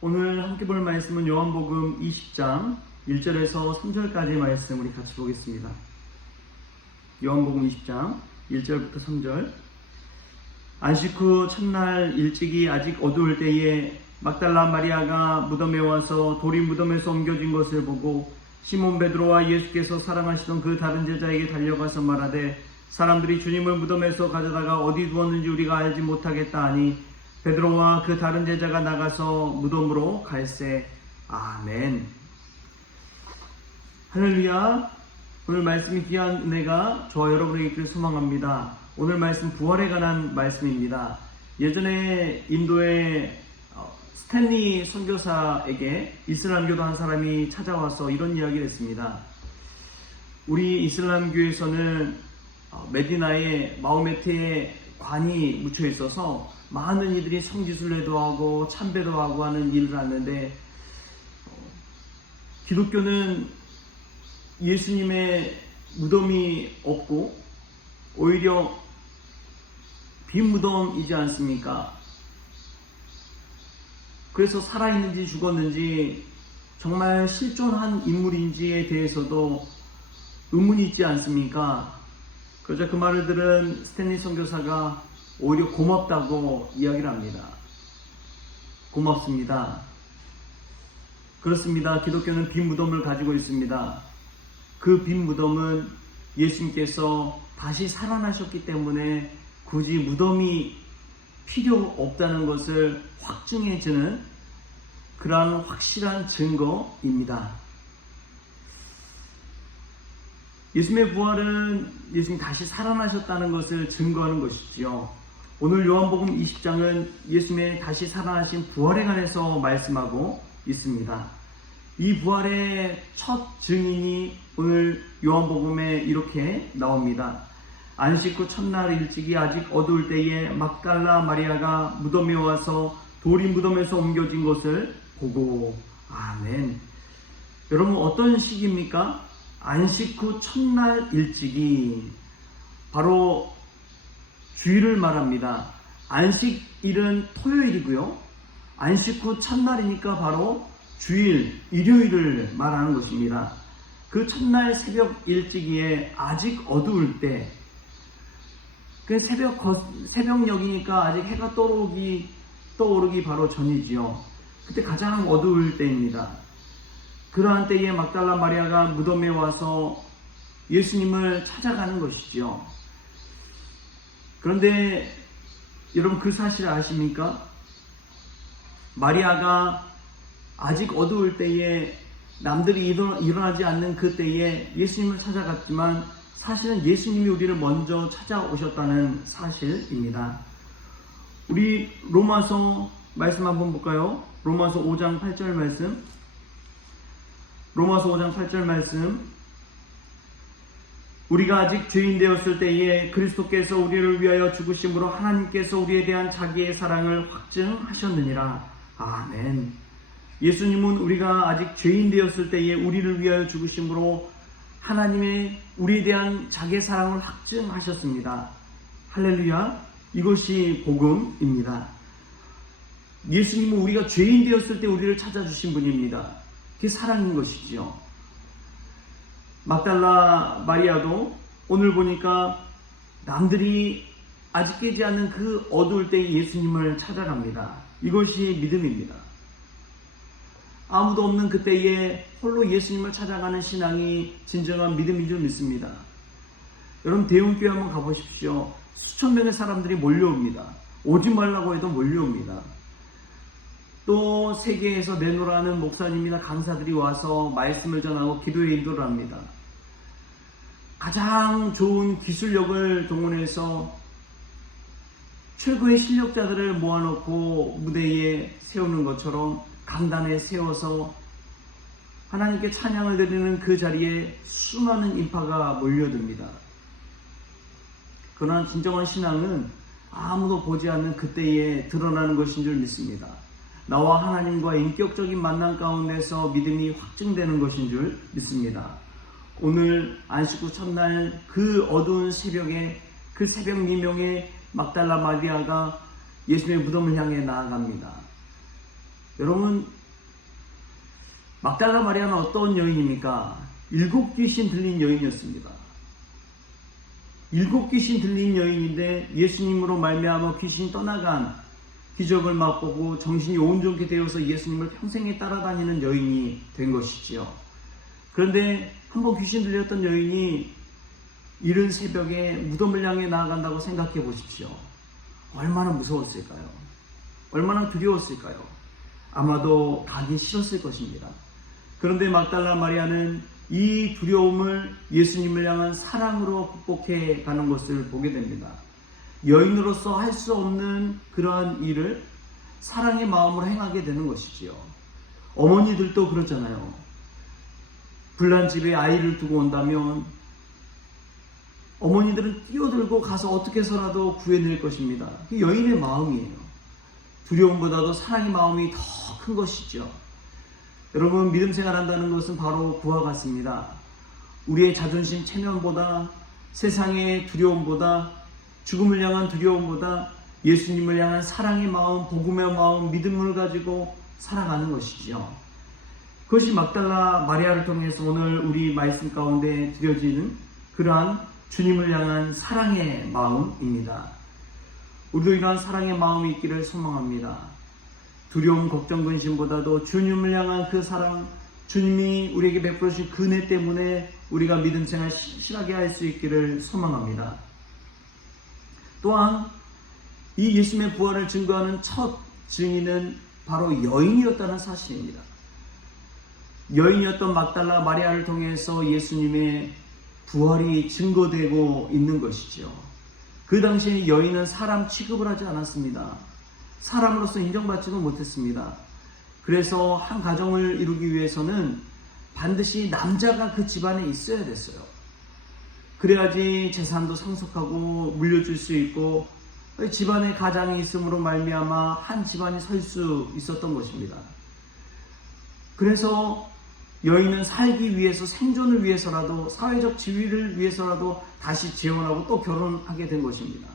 오늘 함께 볼 말씀은 요한복음 20장 1절에서 3절까지의 말씀 우리 같이 보겠습니다. 요한복음 20장 1절부터 3절. 안식 후 첫날 일찍이 아직 어두울 때에 막달라 마리아가 무덤에 와서 돌이 무덤에서 옮겨진 것을 보고 시몬 베드로와 예수께서 사랑하시던 그 다른 제자에게 달려가서 말하되 사람들이 주님을 무덤에서 가져다가 어디 두었는지 우리가 알지 못하겠다 하니 베드로와 그 다른 제자가 나가서 무덤으로 갈새. 아멘. 할렐루야. 오늘 말씀이 귀한 은혜가 저와 여러분에게 있기를 소망합니다. 오늘 말씀 부활에 관한 말씀입니다. 예전에 인도의 스탠리 선교사에게 이슬람교도 한 사람이 찾아와서 이런 이야기를 했습니다. 우리 이슬람교에서는 메디나에 마호메트의 관이 묻혀 있어서 많은 이들이 성지순례도 하고 참배도 하고 하는 일을 하는데, 기독교는 예수님의 무덤이 없고 오히려 빈 무덤이지 않습니까? 그래서 살아있는지 죽었는지 정말 실존한 인물인지에 대해서도 의문이 있지 않습니까? 그러자 그 말을 들은 스탠리 선교사가 오히려 고맙다고 이야기를 합니다. 고맙습니다. 그렇습니다. 기독교는 빈 무덤을 가지고 있습니다. 그 빈 무덤은 예수님께서 다시 살아나셨기 때문에 굳이 무덤이 필요 없다는 것을 확증해주는 그러한 확실한 증거입니다. 예수님의 부활은 예수님이 다시 살아나셨다는 것을 증거하는 것이지요. 오늘 요한복음 20장은 예수님의 다시 살아나신 부활에 관해서 말씀하고 있습니다. 이 부활의 첫 증인이 오늘 요한복음에 이렇게 나옵니다. 안식 후 첫날 일찍이 아직 어두울 때에 막달라 마리아가 무덤에 와서 돌이 무덤에서 옮겨진 것을 보고. 아멘. 여러분, 어떤 시기입니까? 안식 후 첫날 일찍이, 바로 주일을 말합니다. 안식일은 토요일이고요. 안식 후 첫날이니까 바로 주일, 일요일을 말하는 것입니다. 그 첫날 새벽 일찍이에 아직 어두울 때, 그 새벽녘이니까 아직 해가 떠오르기 바로 전이지요. 그때 가장 어두울 때입니다. 그러한 때에 막달라 마리아가 무덤에 와서 예수님을 찾아가는 것이죠. 그런데 여러분, 그 사실을 아십니까? 마리아가 아직 어두울 때에, 남들이 일어나지 않는 그 때에 예수님을 찾아갔지만 사실은 예수님이 우리를 먼저 찾아오셨다는 사실입니다. 우리 로마서 말씀 한번 볼까요? 로마서 5장 8절 말씀. 로마서 5장 8절 말씀. 우리가 아직 죄인 되었을 때에 그리스도께서 우리를 위하여 죽으심으로 하나님께서 우리에 대한 자기의 사랑을 확증하셨느니라. 아멘. 예수님은 우리가 아직 죄인 되었을 때에 우리를 위하여 죽으심으로 하나님의 우리에 대한 자기의 사랑을 확증하셨습니다. 할렐루야. 이것이 복음입니다. 예수님은 우리가 죄인 되었을 때 우리를 찾아주신 분입니다. 그게 사랑인 것이죠. 막달라 마리아도 오늘 보니까 남들이 아직 깨지 않는 그 어두울 때 예수님을 찾아갑니다. 이것이 믿음입니다. 아무도 없는 그때에 홀로 예수님을 찾아가는 신앙이 진정한 믿음인 줄 믿습니다. 여러분, 대웅교회 한번 가보십시오. 수천 명의 사람들이 몰려옵니다. 오지 말라고 해도 몰려옵니다. 또 세계에서 내노라는 목사님이나 강사들이 와서 말씀을 전하고 기도에 인도를 합니다. 가장 좋은 기술력을 동원해서 최고의 실력자들을 모아놓고 무대에 세우는 것처럼 강단에 세워서 하나님께 찬양을 드리는 그 자리에 수많은 인파가 몰려듭니다. 그러나 진정한 신앙은 아무도 보지 않는 그때에 드러나는 것인 줄 믿습니다. 나와 하나님과 인격적인 만남 가운데서 믿음이 확증되는 것인 줄 믿습니다. 오늘 안식 후 첫날 그 어두운 새벽에, 그 새벽 미명에 막달라 마리아가 예수님의 무덤을 향해 나아갑니다. 여러분, 막달라 마리아는 어떤 여인입니까? 7귀신 들린 여인이었습니다. 7귀신 들린 여인인데 예수님으로 말미암아 귀신이 떠나간 기적을 맛보고 정신이 온전케 되어서 예수님을 평생에 따라다니는 여인이 된 것이지요. 그런데 한번 귀신 들렸던 여인이 이른 새벽에 무덤을 향해 나아간다고 생각해 보십시오. 얼마나 무서웠을까요? 얼마나 두려웠을까요? 아마도 가기 싫었을 것입니다. 그런데 막달라 마리아는 이 두려움을 예수님을 향한 사랑으로 극복해 가는 것을 보게 됩니다. 여인으로서 할 수 없는 그러한 일을 사랑의 마음으로 행하게 되는 것이지요. 어머니들도 그렇잖아요. 불난 집에 아이를 두고 온다면 어머니들은 뛰어들고 가서 어떻게 해서라도 구해낼 것입니다. 그게 여인의 마음이에요. 두려움보다도 사랑의 마음이 더 큰 것이죠. 여러분, 믿음 생활한다는 것은 바로 그와 같습니다. 우리의 자존심 체면보다, 세상의 두려움보다, 죽음을 향한 두려움보다 예수님을 향한 사랑의 마음, 복음의 마음, 믿음을 가지고 살아가는 것이죠. 그것이 막달라 마리아를 통해서 오늘 우리 말씀 가운데 드려지는 그러한 주님을 향한 사랑의 마음입니다. 우리도 이러한 사랑의 마음이 있기를 소망합니다. 두려움, 걱정, 근심보다도 주님을 향한 그 사랑, 주님이 우리에게 베풀어 주신 그 은혜 때문에 우리가 믿음 생활 실하게 할 수 있기를 소망합니다. 또한 이 예수님의 부활을 증거하는 첫 증인은 바로 여인이었다는 사실입니다. 여인이었던 막달라 마리아를 통해서 예수님의 부활이 증거되고 있는 것이죠. 그 당시에 여인은 사람 취급을 하지 않았습니다. 사람으로서 인정받지도 못했습니다. 그래서 한 가정을 이루기 위해서는 반드시 남자가 그 집안에 있어야 됐어요. 그래야지 재산도 상속하고 물려줄 수 있고 집안에 가장이 있음으로 말미암아 한 집안이 설 수 있었던 것입니다. 그래서 여인은 살기 위해서, 생존을 위해서라도, 사회적 지위를 위해서라도 다시 재혼하고 또 결혼하게 된 것입니다.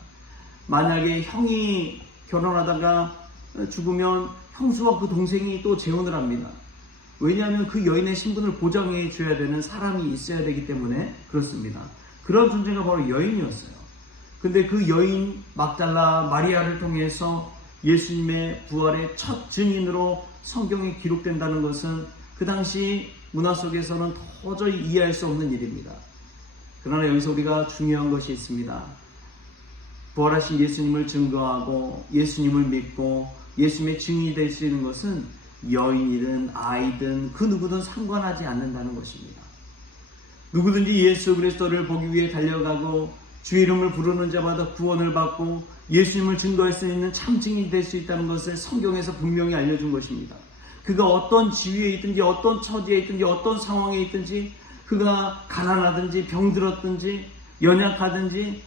만약에 형이 결혼하다가 죽으면 형수와 그 동생이 또 재혼을 합니다. 왜냐하면 그 여인의 신분을 보장해 줘야 되는 사람이 있어야 되기 때문에 그렇습니다. 그런 존재가 바로 여인이었어요. 근데 그 여인 막달라 마리아를 통해서 예수님의 부활의 첫 증인으로 성경에 기록된다는 것은 그 당시 문화 속에서는 도저히 이해할 수 없는 일입니다. 그러나 여기서 우리가 중요한 것이 있습니다. 부활하신 예수님을 증거하고 예수님을 믿고 예수님의 증인이 될 수 있는 것은 여인이든 아이든 그 누구든 상관하지 않는다는 것입니다. 누구든지 예수 그리스도를 보기 위해 달려가고 주의 이름을 부르는 자마다 구원을 받고 예수님을 증거할 수 있는 참 증인이 될 수 있다는 것을 성경에서 분명히 알려준 것입니다. 그가 어떤 지위에 있든지 어떤 처지에 있든지 어떤 상황에 있든지 그가 가난하든지 병들었든지 연약하든지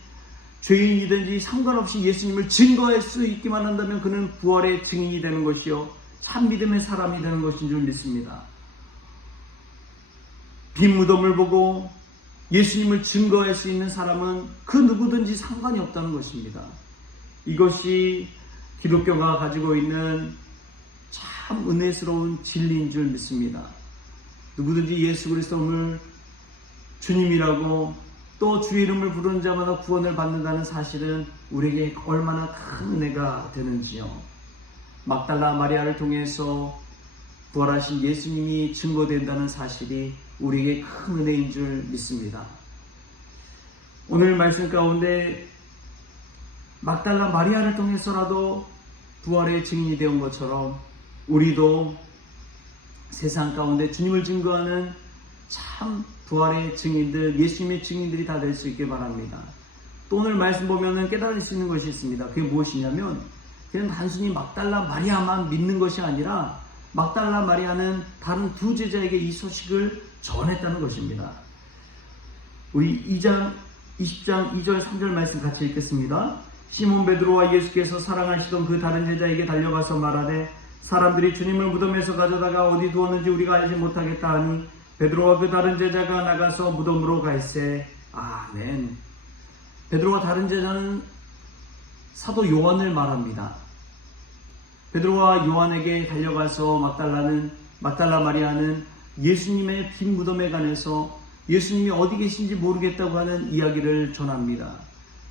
죄인이든지 상관없이 예수님을 증거할 수 있기만 한다면 그는 부활의 증인이 되는 것이요 참 믿음의 사람이 되는 것인 줄 믿습니다. 빈 무덤을 보고 예수님을 증거할 수 있는 사람은 그 누구든지 상관이 없다는 것입니다. 이것이 기독교가 가지고 있는 참 은혜스러운 진리인 줄 믿습니다. 누구든지 예수 그리스도를 주님이라고 또 주의 이름을 부르는 자마다 구원을 받는다는 사실은 우리에게 얼마나 큰 은혜가 되는지요. 막달라 마리아를 통해서 부활하신 예수님이 증거된다는 사실이 우리에게 큰 은혜인 줄 믿습니다. 오늘 말씀 가운데 막달라 마리아를 통해서라도 부활의 증인이 되온 것처럼 우리도 세상 가운데 주님을 증거하는 참 부활의 증인들, 예수님의 증인들이 다 될 수 있길 바랍니다. 또 오늘 말씀 보면은 깨달을 수 있는 것이 있습니다. 그게 무엇이냐면 그냥 단순히 막달라 마리아만 믿는 것이 아니라 막달라 마리아는 다른 두 제자에게 이 소식을 전했다는 것입니다. 우리 20장 2절 3절 말씀 같이 읽겠습니다. 시몬 베드로와 예수께서 사랑하시던 그 다른 제자에게 달려가서 말하되 사람들이 주님을 무덤에서 가져다가 어디 두었는지 우리가 알지 못하겠다 하니 베드로와 그 다른 제자가 나가서 무덤으로 갈새. 아멘. 베드로와 다른 제자는 사도 요한을 말합니다. 베드로와 요한에게 달려가서 막달라 마리아는 예수님의 빈 무덤에 관해서 예수님이 어디 계신지 모르겠다고 하는 이야기를 전합니다.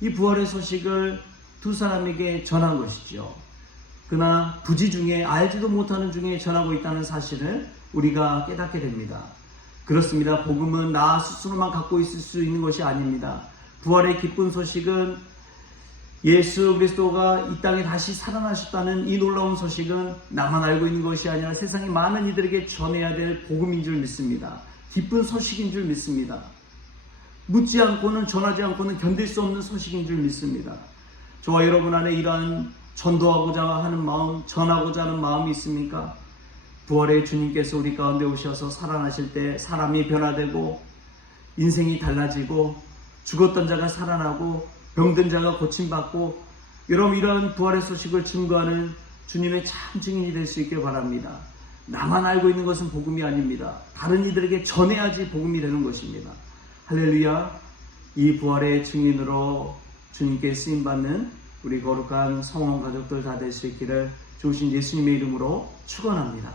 이 부활의 소식을 두 사람에게 전한 것이죠. 그러나 부지 중에 알지도 못하는 중에 전하고 있다는 사실을 우리가 깨닫게 됩니다. 그렇습니다. 복음은 나 스스로만 갖고 있을 수 있는 것이 아닙니다. 부활의 기쁜 소식은 예수 그리스도가 이 땅에 다시 살아나셨다는 이 놀라운 소식은 나만 알고 있는 것이 아니라 세상의 많은 이들에게 전해야 될 복음인 줄 믿습니다. 기쁜 소식인 줄 믿습니다. 묻지 않고는 전하지 않고는 견딜 수 없는 소식인 줄 믿습니다. 저와 여러분 안에 이러한 전도하고자 하는 마음, 전하고자 하는 마음이 있습니까? 부활의 주님께서 우리 가운데 오셔서 살아나실 때 사람이 변화되고 인생이 달라지고 죽었던 자가 살아나고 병든 자가 고침받고 여러분 이러한 부활의 소식을 증거하는 주님의 참 증인이 될 수 있길 바랍니다. 나만 알고 있는 것은 복음이 아닙니다. 다른 이들에게 전해야지 복음이 되는 것입니다. 할렐루야. 이 부활의 증인으로 주님께 쓰임받는 우리 거룩한 성원 가족들 다 될 수 있기를 좋으신 예수님의 이름으로 축원합니다.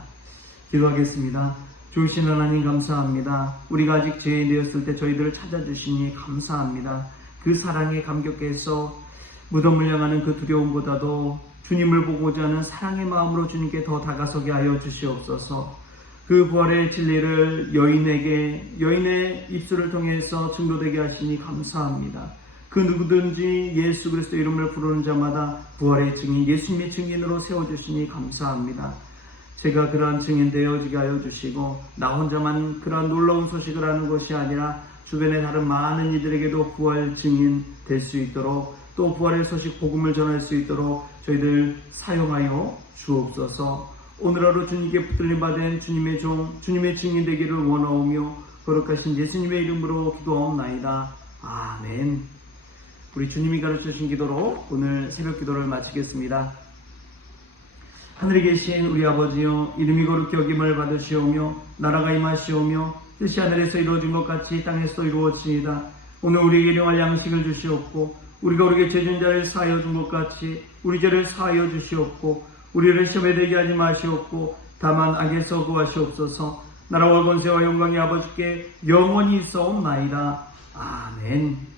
기도하겠습니다. 좋으신 하나님 감사합니다. 우리가 아직 죄인 되었을 때 저희들을 찾아주시니 감사합니다. 그 사랑에 감격해서 무덤을 향하는 그 두려움보다도 주님을 보고자 하는 사랑의 마음으로 주님께 더 다가서게 하여 주시옵소서. 그 부활의 진리를 여인의 입술을 통해서 증거되게 하시니 감사합니다. 그 누구든지 예수 그리스도 이름을 부르는 자마다 부활의 증인, 예수님의 증인으로 세워주시니 감사합니다. 제가 그러한 증인 되어지게 하여 주시고 나 혼자만 그러한 놀라운 소식을 하는 것이 아니라 주변의 다른 많은 이들에게도 부활 증인 될 수 있도록 또 부활의 소식 복음을 전할 수 있도록 저희들 사용하여 주옵소서. 오늘 하루 주님께 붙들림 받은 주님의 종, 주님의 증인 되기를 원하오며 거룩하신 예수님의 이름으로 기도하옵나이다. 아멘. 우리 주님이 가르쳐주신 기도로 오늘 새벽 기도를 마치겠습니다. 하늘에 계신 우리 아버지여, 이름이 거룩히 여김을 받으시오며 나라가 임하시오며 뜻이 하늘에서 이루어진 것 같이 땅에서도 이루어지이다. 오늘 우리에게 일용할 양식을 주시옵고 우리가 우리에게 죄진 자를 사하여 준 것 같이 우리 죄를 사하여 주시옵고 우리를 시험에 들게 하지 마시옵고 다만 악에서 구하시옵소서. 나라와 권세와 영광이 아버지께 영원히 있사옵나이다. 아멘.